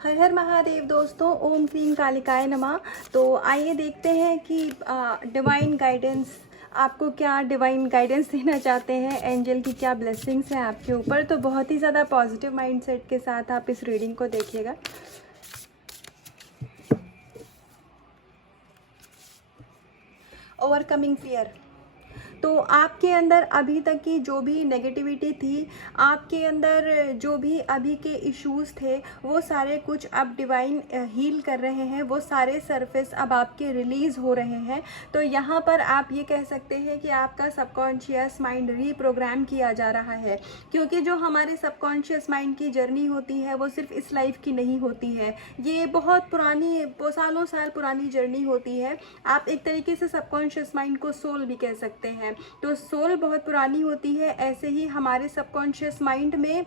हर हर महादेव दोस्तों, ओम क्लीम कालिकाय नमः। तो आइए देखते हैं कि डिवाइन गाइडेंस आपको क्या डिवाइन गाइडेंस देना चाहते हैं, एंजल की क्या ब्लेसिंग्स हैं आपके ऊपर। तो बहुत ही ज़्यादा पॉजिटिव माइंडसेट के साथ आप इस रीडिंग को देखिएगा। Overcoming fear. तो आपके अंदर अभी तक की जो भी नेगेटिविटी थी, आपके अंदर जो भी अभी के इश्यूज थे, वो सारे कुछ अब डिवाइन हील कर रहे हैं। वो सारे सरफेस अब आपके रिलीज़ हो रहे हैं। तो यहाँ पर आप ये कह सकते हैं कि आपका सबकॉन्शियस माइंड रीप्रोग्राम किया जा रहा है, क्योंकि जो हमारे सबकॉन्शियस माइंड की जर्नी होती है वो सिर्फ इस लाइफ की नहीं होती है। ये बहुत पुरानी, सालों साल पुरानी जर्नी होती है। आप एक तरीके से सबकॉन्शियस माइंड को सोल भी कह सकते हैं। तो सोल बहुत पुरानी होती है। ऐसे ही हमारे सबकॉन्शियस माइंड में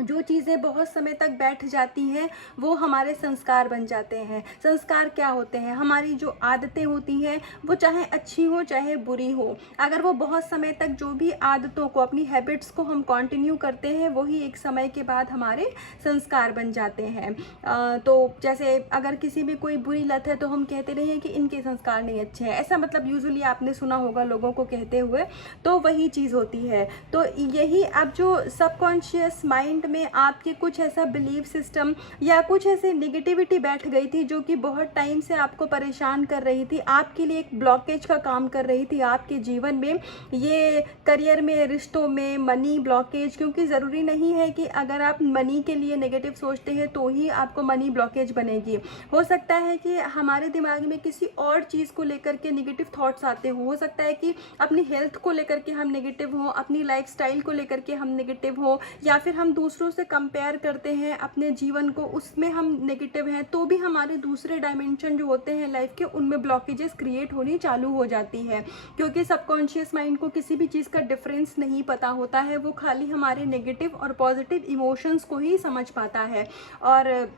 जो चीज़ें बहुत समय तक बैठ जाती हैं वो हमारे संस्कार बन जाते हैं। संस्कार क्या होते हैं? हमारी जो आदतें होती हैं वो चाहे अच्छी हो चाहे बुरी हो, अगर वो बहुत समय तक जो भी आदतों को, अपनी हैबिट्स को हम कंटिन्यू करते हैं, वही एक समय के बाद हमारे संस्कार बन जाते हैं। तो जैसे अगर किसी भी कोई बुरी लत है तो हम कहते रहे कि इनके संस्कार नहीं अच्छे हैं, ऐसा मतलब यूजुअली आपने सुना होगा लोगों को कहते हुए। तो वही चीज़ होती है। तो यही अब जो सबकॉन्शियस माइंड में आपके कुछ ऐसा बिलीफ सिस्टम या कुछ ऐसे नेगेटिविटी बैठ गई थी जो कि बहुत टाइम से आपको परेशान कर रही थी, आपके लिए एक ब्लॉकेज का काम कर रही थी आपके जीवन में। ये करियर में, रिश्तों में, मनी ब्लॉकेज, क्योंकि ज़रूरी नहीं है कि अगर आप मनी के लिए नेगेटिव सोचते हैं तो ही आपको मनी ब्लॉकेज बनेगी। हो सकता है कि हमारे दिमाग में किसी और चीज़ को लेकर के नेगेटिव थॉट्स आते हो सकता है कि अपनी हेल्थ को लेकर के हम नेगेटिव हों, अपनी लाइफस्टाइल को लेकर के हम नेगेटिव हों, या फिर हम दूसरों से कंपेयर करते हैं अपने जीवन को, उसमें हम नेगेटिव हैं, तो भी हमारे दूसरे डायमेंशन जो होते हैं लाइफ के, उनमें ब्लॉकेजेस क्रिएट होनी चालू हो जाती है। क्योंकि सबकॉन्शियस माइंड को किसी भी चीज़ का डिफरेंस नहीं पता होता है। वो खाली हमारे नेगेटिव और पॉजिटिव इमोशंस को ही समझ पाता है। और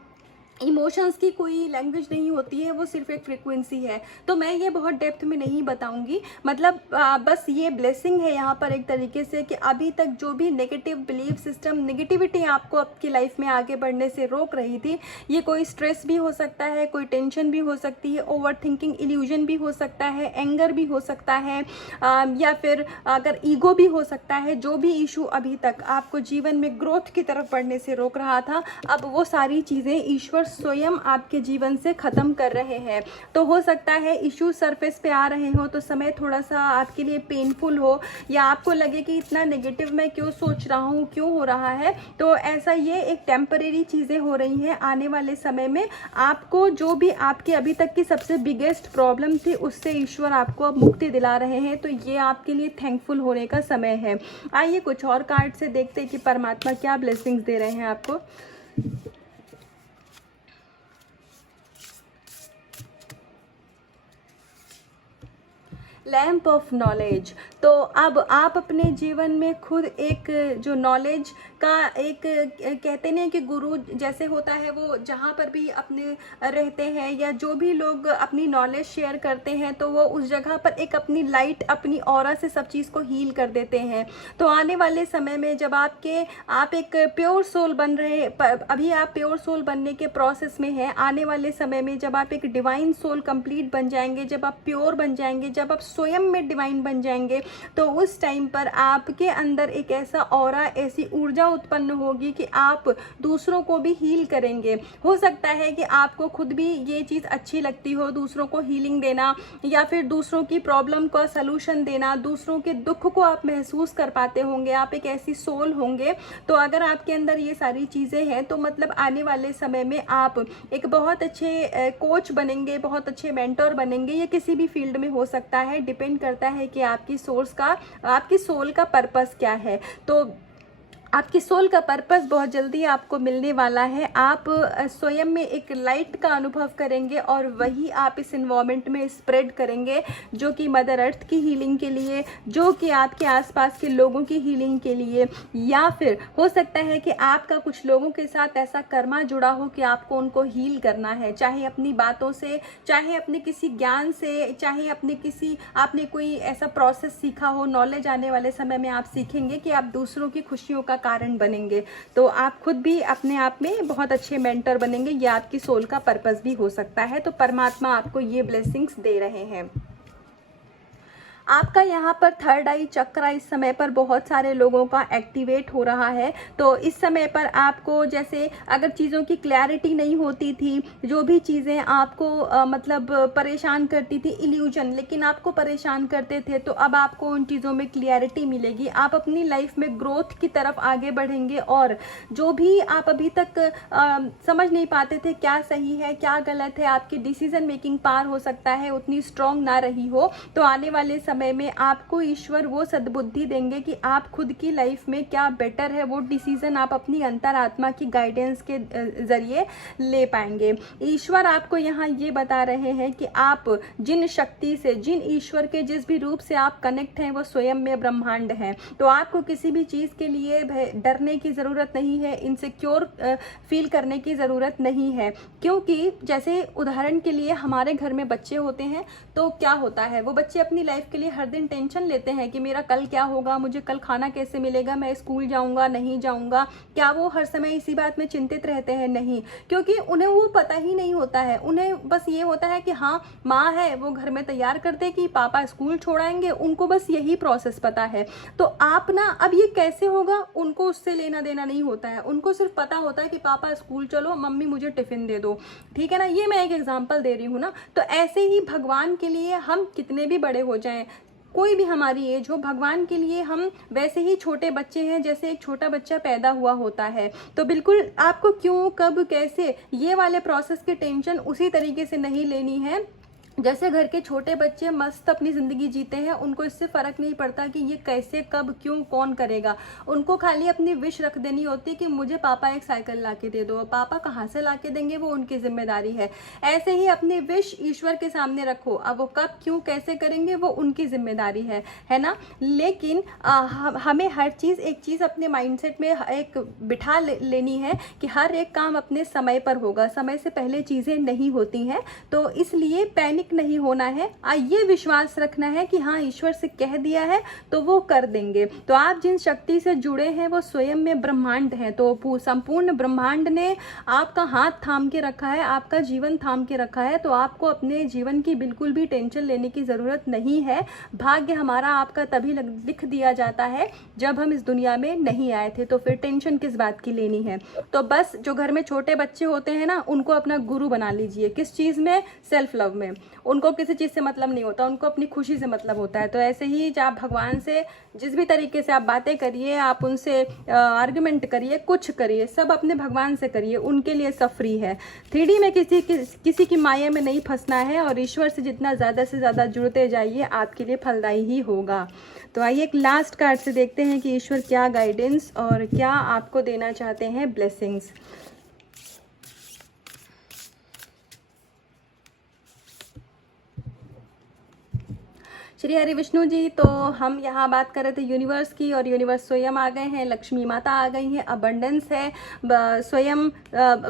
इमोशंस की कोई लैंग्वेज नहीं होती है, वो सिर्फ एक फ्रीक्वेंसी है। तो मैं ये बहुत डेप्थ में नहीं बताऊंगी, मतलब बस ये ब्लेसिंग है यहाँ पर एक तरीके से कि अभी तक जो भी नेगेटिव बिलीफ सिस्टम, नेगेटिविटी आपको आपकी लाइफ में आगे बढ़ने से रोक रही थी, ये कोई स्ट्रेस भी हो सकता है, कोई टेंशन भी हो सकती है, ओवर थिंकिंग इल्यूजन भी हो सकता है, एंगर भी हो सकता है, या फिर अगर ईगो भी हो सकता है। जो भी इशू अभी तक आपको जीवन में ग्रोथ की तरफ बढ़ने से रोक रहा था, अब वो सारी चीज़ें ईश्वर स्वयं आपके जीवन से ख़त्म कर रहे हैं। तो हो सकता है इशू सरफेस पे आ रहे हो तो समय थोड़ा सा आपके लिए पेनफुल हो, या आपको लगे कि इतना नेगेटिव मैं क्यों सोच रहा हूँ, क्यों हो रहा है। तो ऐसा, ये एक टेम्परेरी चीज़ें हो रही हैं। आने वाले समय में आपको जो भी आपकी अभी तक की सबसे बिगेस्ट प्रॉब्लम थी, उससे ईश्वर आपको अब मुक्ति दिला रहे हैं। तो ये आपके लिए थैंकफुल होने का समय है। आइए कुछ और कार्ड से देखते हैं कि परमात्मा क्या ब्लेसिंग्स दे रहे हैं आपको। Lamp of knowledge. तो अब आप अपने जीवन में खुद एक जो नॉलेज का एक, कहते नहीं कि गुरु जैसे होता है, वो जहाँ पर भी अपने रहते हैं या जो भी लोग अपनी नॉलेज शेयर करते हैं, तो वो उस जगह पर एक अपनी लाइट, अपनी ऑरा से सब चीज़ को हील कर देते हैं। तो आने वाले समय में जब आप एक प्योर सोल बन रहे, अभी आप प्योर सोल बनने के प्रोसेस में हैं, आने वाले समय में जब आप एक डिवाइन सोल कंप्लीट बन जाएंगे, जब आप प्योर बन जाएंगे, जब आप स्वयं में डिवाइन बन जाएंगे, तो उस टाइम पर आपके अंदर एक ऐसा ऑरा, ऐसी ऊर्जा उत्पन्न होगी कि आप दूसरों को भी हील करेंगे। हो सकता है कि आपको खुद भी ये चीज़ अच्छी लगती हो, दूसरों को हीलिंग देना, या फिर दूसरों की प्रॉब्लम का सलूशन देना, दूसरों के दुख को आप महसूस कर पाते होंगे, आप एक ऐसी सोल होंगे। तो अगर आपके अंदर ये सारी चीज़ें हैं तो मतलब आने वाले समय में आप एक बहुत अच्छे कोच बनेंगे, बहुत अच्छे मेंटर बनेंगे। ये किसी भी फील्ड में हो सकता है, डिपेंड करता है कि आपकी सोल का पर्पस क्या है। तो आपकी सोल का पर्पस बहुत जल्दी आपको मिलने वाला है। आप स्वयं में एक लाइट का अनुभव करेंगे और वही आप इस इन्वायरमेंट में स्प्रेड करेंगे, जो कि मदर अर्थ की हीलिंग के लिए, जो कि आपके आसपास के लोगों की हीलिंग के लिए, या फिर हो सकता है कि आपका कुछ लोगों के साथ ऐसा कर्मा जुड़ा हो कि आपको उनको हील करना है, चाहे अपनी बातों से, चाहे अपने किसी ज्ञान से, चाहे आपने कोई ऐसा प्रोसेस सीखा हो। नॉलेज आने वाले समय में आप सीखेंगे कि आप दूसरों की खुशियों का कारण बनेंगे। तो आप खुद भी अपने आप में बहुत अच्छे मेंटर बनेंगे, ये आपकी सोल का पर्पस भी हो सकता है। तो परमात्मा आपको ये ब्लेसिंग्स दे रहे हैं। आपका यहाँ पर थर्ड आई चक्र इस समय पर बहुत सारे लोगों का एक्टिवेट हो रहा है। तो इस समय पर आपको जैसे अगर चीज़ों की क्लैरिटी नहीं होती थी, जो भी चीज़ें आपको मतलब परेशान करती थी, इल्यूजन लेकिन आपको परेशान करते थे, तो अब आपको उन चीज़ों में क्लैरिटी मिलेगी। आप अपनी लाइफ में ग्रोथ की तरफ आगे बढ़ेंगे और जो भी आप अभी तक समझ नहीं पाते थे क्या सही है क्या गलत है, आपकी डिसीजन मेकिंग पावर हो सकता है उतनी स्ट्रांग ना रही हो, तो आने वाले समय में आपको ईश्वर वो सद्बुद्धि देंगे कि आप खुद की लाइफ में क्या बेटर है, वो डिसीजन आप अपनी अंतरात्मा की गाइडेंस के जरिए ले पाएंगे। ईश्वर आपको यहाँ ये बता रहे हैं कि आप जिन शक्ति से, जिन ईश्वर के जिस भी रूप से आप कनेक्ट हैं, वो स्वयं में ब्रह्मांड हैं। तो आपको किसी भी चीज़ के लिए डरने की ज़रूरत नहीं है, इनसिक्योर फील करने की ज़रूरत नहीं है। क्योंकि जैसे उदाहरण के लिए हमारे घर में बच्चे होते हैं, तो क्या होता है, वो बच्चे अपनी लाइफ के लिए हर दिन टेंशन लेते हैं कि मेरा कल क्या होगा, मुझे कल खाना कैसे मिलेगा, मैं स्कूल जाऊंगा नहीं जाऊंगा। क्या वो हर समय इसी बात में चिंतित रहते हैं? नहीं, क्योंकि उन्हें वो पता ही नहीं होता है। उन्हें बस ये होता है कि हाँ माँ है, वो घर में तैयार कर देगी, पापा स्कूल छोड़ाएंगे, उनको बस यही प्रोसेस पता है। तो आप ना अब ये कैसे होगा, उनको उससे लेना देना नहीं होता है। उनको सिर्फ पता होता है कि पापा स्कूल चलो, मम्मी मुझे टिफिन दे दो। ठीक है ना, ये मैं एक एग्जाम्पल दे रही हूँ ना। तो ऐसे ही भगवान के लिए हम कितने भी बड़े हो जाएं, कोई भी हमारी एज हो, भगवान के लिए हम वैसे ही छोटे बच्चे हैं जैसे एक छोटा बच्चा पैदा हुआ होता है। तो बिल्कुल आपको क्यों, कब, कैसे, ये वाले प्रोसेस की टेंशन उसी तरीके से नहीं लेनी है जैसे घर के छोटे बच्चे मस्त अपनी ज़िंदगी जीते हैं। उनको इससे फ़र्क नहीं पड़ता कि ये कैसे, कब, क्यों, कौन करेगा। उनको खाली अपनी विश रख देनी होती है कि मुझे पापा एक साइकिल ला के दे दो। पापा कहाँ से ला के देंगे, वो उनकी जिम्मेदारी है। ऐसे ही अपनी विश ईश्वर के सामने रखो, अब वो कब, क्यों, कैसे करेंगे, वो उनकी जिम्मेदारी है ना। लेकिन हमें हर चीज़, एक चीज़ अपने माइंडसेट में एक बिठा लेनी है कि हर एक काम अपने समय पर होगा, समय से पहले चीज़ें नहीं होती हैं। तो इसलिए पैनिक नहीं होना है, ये विश्वास रखना है कि हाँ ईश्वर से कह दिया है तो वो कर देंगे। तो आप जिन शक्ति से जुड़े हैं वो स्वयं में ब्रह्मांड है। तो संपूर्ण ब्रह्मांड ने आपका हाथ थाम के रखा है, आपका जीवन थाम के रखा है। तो आपको अपने जीवन की बिल्कुल भी टेंशन लेने की ज़रूरत नहीं है। भाग्य हमारा आपका तभी लिख दिया जाता है जब हम इस दुनिया में नहीं आए थे, तो फिर टेंशन किस बात की लेनी है। तो बस जो घर में छोटे बच्चे होते हैं ना, उनको अपना गुरु बना लीजिए। किस चीज़ में? सेल्फ लव में। उनको किसी चीज़ से मतलब नहीं होता, उनको अपनी खुशी से मतलब होता है। तो ऐसे ही जब आप भगवान से जिस भी तरीके से आप बातें करिए, आप उनसे आर्गुमेंट करिए, कुछ करिए, सब अपने भगवान से करिए, उनके लिए सब फ्री है। 3D में किसी की माया में नहीं फंसना है और ईश्वर से जितना ज़्यादा से ज़्यादा जुड़ते जाइए आपके लिए फलदायी ही होगा। तो आइए एक लास्ट कार्ड से देखते हैं कि ईश्वर क्या गाइडेंस और क्या आपको देना चाहते हैं ब्लेसिंग्स। श्री हरि विष्णु जी, तो हम यहाँ बात कर रहे थे यूनिवर्स की, और यूनिवर्स स्वयं आ गए हैं, लक्ष्मी माता आ गई हैं, अबंडेंस है, स्वयं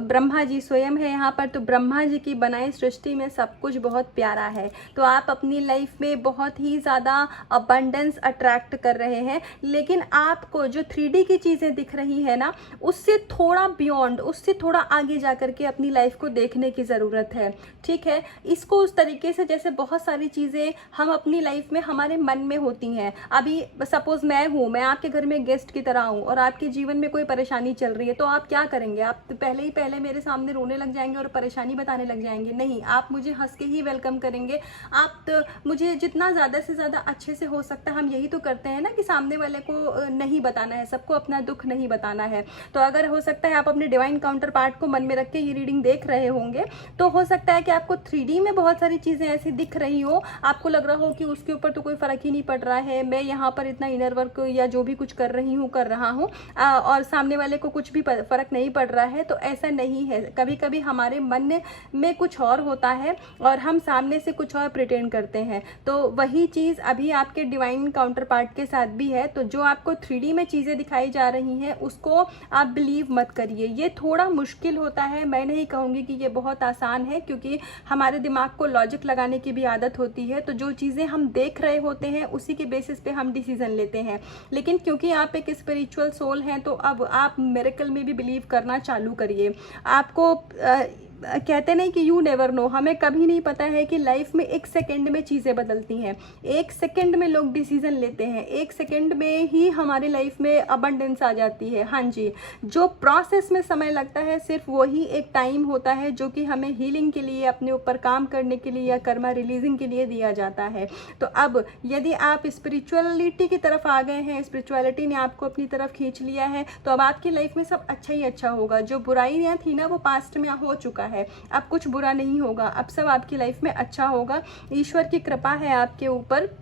ब्रह्मा जी स्वयं है यहाँ पर। तो ब्रह्मा जी की बनाई सृष्टि में सब कुछ बहुत प्यारा है। तो आप अपनी लाइफ में बहुत ही ज़्यादा अबंडेंस अट्रैक्ट कर रहे हैं, लेकिन आपको जो 3D की चीज़ें दिख रही है ना, उससे थोड़ा बियॉन्ड, उससे थोड़ा आगे जा कर के अपनी लाइफ को देखने की ज़रूरत है। ठीक है, इसको उस तरीके से, जैसे बहुत सारी चीज़ें हम अपनी लाइफ में हमारे मन में होती हैं। अभी सपोज मैं आपके घर में गेस्ट की तरह हूँ और आपके जीवन में कोई परेशानी चल रही है, तो आप क्या करेंगे? आप पहले मेरे सामने रोने लग जाएंगे और परेशानी बताने लग जाएंगे? नहीं, आप मुझे हंस के ही वेलकम करेंगे। आप तो मुझे जितना ज़्यादा से ज़्यादा अच्छे से हो सकता है, हम यही तो करते हैं ना कि सामने वाले को नहीं बताना है, सबको अपना दुख नहीं बताना है। तो अगर हो सकता है आप अपने डिवाइन काउंटर पार्ट को मन में रख के ये रीडिंग देख रहे होंगे, तो हो सकता है कि आपको 3D में बहुत सारी चीज़ें ऐसी दिख रही हो, आपको लग रहा हो कि उसके ऊपर तो कोई फ़र्क ही नहीं पड़ रहा है, मैं यहाँ पर इतना इनर वर्क या जो भी कुछ कर रहा हूँ और सामने वाले को कुछ भी फ़र्क नहीं पड़ रहा है। तो ऐसा नहीं है। कभी कभी हमारे मन में कुछ और होता है और हम सामने से कुछ और प्रिटेंड करते हैं। तो वही चीज़ अभी आपके डिवाइन काउंटर पार्ट के साथ भी है। तो जो आपको 3D में चीज़ें दिखाई जा रही हैं, उसको आप बिलीव मत करिए। ये थोड़ा मुश्किल होता है, मैं नहीं कहूँगी कि ये बहुत आसान है, क्योंकि हमारे दिमाग को लॉजिक लगाने की भी आदत होती है। तो जो चीज़ें हम देख रहे होते हैं उसी के बेसिस पे हम डिसीजन लेते हैं। लेकिन क्योंकि आप एक स्पिरिचुअल सोल हैं तो अब आप मिरेकल में भी बिलीव करना चालू करिए। आपको कहते नहीं कि यू नेवर नो, हमें कभी नहीं पता है कि लाइफ में एक सेकंड में चीज़ें बदलती हैं, एक सेकंड में लोग डिसीजन लेते हैं, एक सेकंड में ही हमारी लाइफ में अबंडेंस आ जाती है। हाँ जी, जो प्रोसेस में समय लगता है सिर्फ वही एक टाइम होता है जो कि हमें हीलिंग के लिए, अपने ऊपर काम करने के लिए या कर्मा रिलीजिंग के लिए दिया जाता है। तो अब यदि आप स्पिरिचुअलिटी की तरफ आ गए हैं, स्पिरिचुअलिटी ने आपको अपनी तरफ खींच लिया है, तो अब आपकी लाइफ में सब अच्छा ही अच्छा होगा। जो बुराइयाँ थी ना वो पास्ट में हो चुका है, अब कुछ बुरा नहीं होगा, अब सब आपकी लाइफ में अच्छा होगा। ईश्वर की कृपा है आपके ऊपर।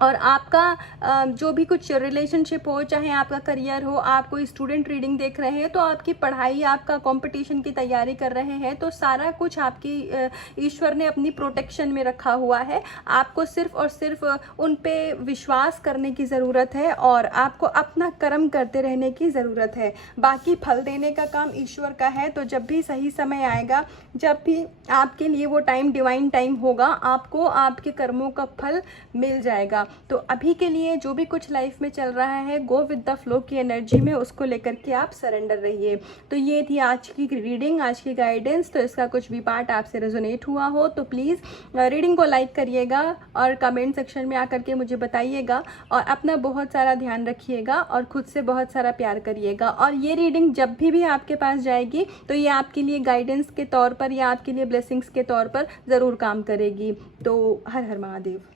और आपका जो भी कुछ रिलेशनशिप हो, चाहे आपका करियर हो, आप कोई स्टूडेंट रीडिंग देख रहे हैं तो आपकी पढ़ाई, आपका कंपटीशन की तैयारी कर रहे हैं, तो सारा कुछ आपकी ईश्वर ने अपनी प्रोटेक्शन में रखा हुआ है। आपको सिर्फ और सिर्फ उन पे विश्वास करने की ज़रूरत है और आपको अपना कर्म करते रहने की ज़रूरत है। बाकी फल देने का काम ईश्वर का है। तो जब भी सही समय आएगा, जब भी आपके लिए वो टाइम डिवाइन टाइम होगा, आपको आपके कर्मों का फल मिल जाएगा। तो अभी के लिए जो भी कुछ लाइफ में चल रहा है, गो विद द फ्लो की एनर्जी में उसको लेकर के आप सरेंडर रहिए। तो ये थी आज की रीडिंग, आज की गाइडेंस। तो इसका कुछ भी पार्ट आपसे रेजोनेट हुआ हो तो प्लीज़ रीडिंग को लाइक करिएगा और कमेंट सेक्शन में आकर के मुझे बताइएगा। और अपना बहुत सारा ध्यान रखिएगा और खुद से बहुत सारा प्यार करिएगा। और ये रीडिंग जब भी आपके पास जाएगी तो ये आपके लिए गाइडेंस के तौर पर या आपके लिए ब्लेसिंग्स के तौर पर ज़रूर काम करेगी। तो हर हर महादेव।